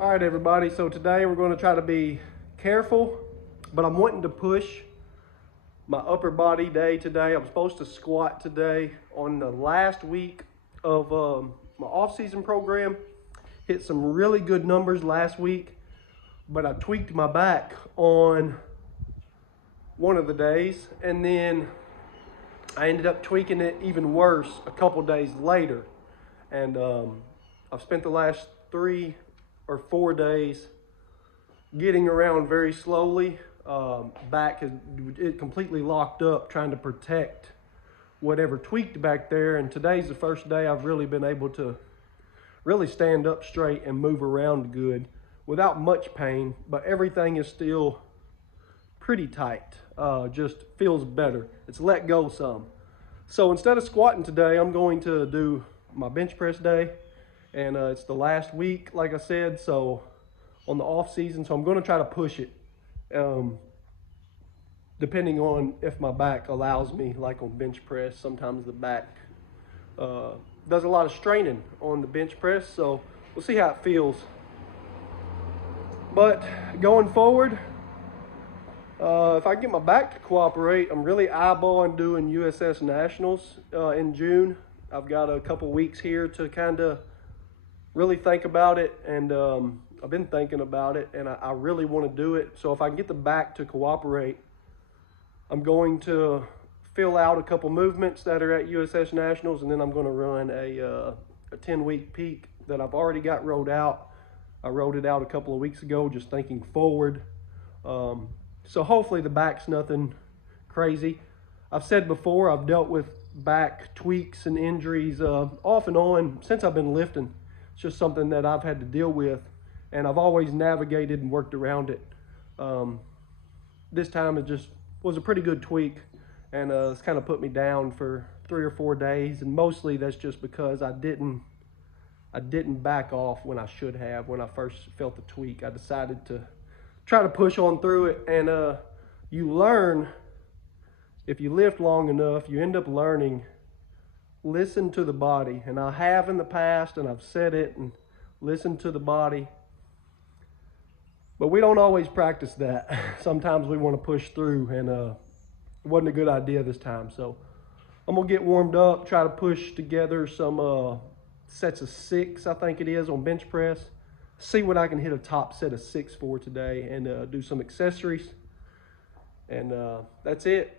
All right, everybody, so today we're going to try to be careful, but I'm wanting to push my upper body day today. I'm supposed to squat today on the last week of my off-season program. Hit some really good numbers last week, but I tweaked my back on one of the days, and then I ended up tweaking it even worse a couple days later. And I've spent the last 3 or 4 days getting around very slowly. Back it completely locked up, trying to protect whatever tweaked back there. And today's the first day I've really been able to really stand up straight and move around good without much pain, but everything is still pretty tight. Just feels better. It's let go some. So instead of squatting today, I'm going to do my bench press day, and it's the last week, like I said, so on the off season, so I'm going to try to push it, depending on if my back allows me. Like on bench press, sometimes the back does a lot of straining on the bench press, so we'll see how it feels. But going forward, if I get my back to cooperate, I'm really eyeballing doing USS Nationals in June. I've got a couple weeks here to kind of really think about it, and I've been thinking about it, and I really want to do it. So if I can get the back to cooperate, I'm going to fill out a couple movements that are at USS Nationals, and then I'm going to run a 10-week peak that I've already got wrote out. I wrote it out a couple of weeks ago, just thinking forward. So hopefully the back's nothing crazy. I've said before, I've dealt with back tweaks and injuries off and on since I've been lifting. It's just something that I've had to deal with, and I've always navigated and worked around it. This time it just was a pretty good tweak, and it's kind of put me down for 3 or 4 days, and mostly that's just because I didn't back off when I should have. When I first felt the tweak, I decided to try to push on through it, and you learn. If you lift long enough, you end up learning, listen to the body. And I have in the past, and I've said it, and listen to the body. But we don't always practice that. Sometimes we want to push through, and it wasn't a good idea this time. So I'm going to get warmed up, try to push together some sets of 6, I think it is, on bench press. See what I can hit a top set of 6 for today, and do some accessories. And that's it.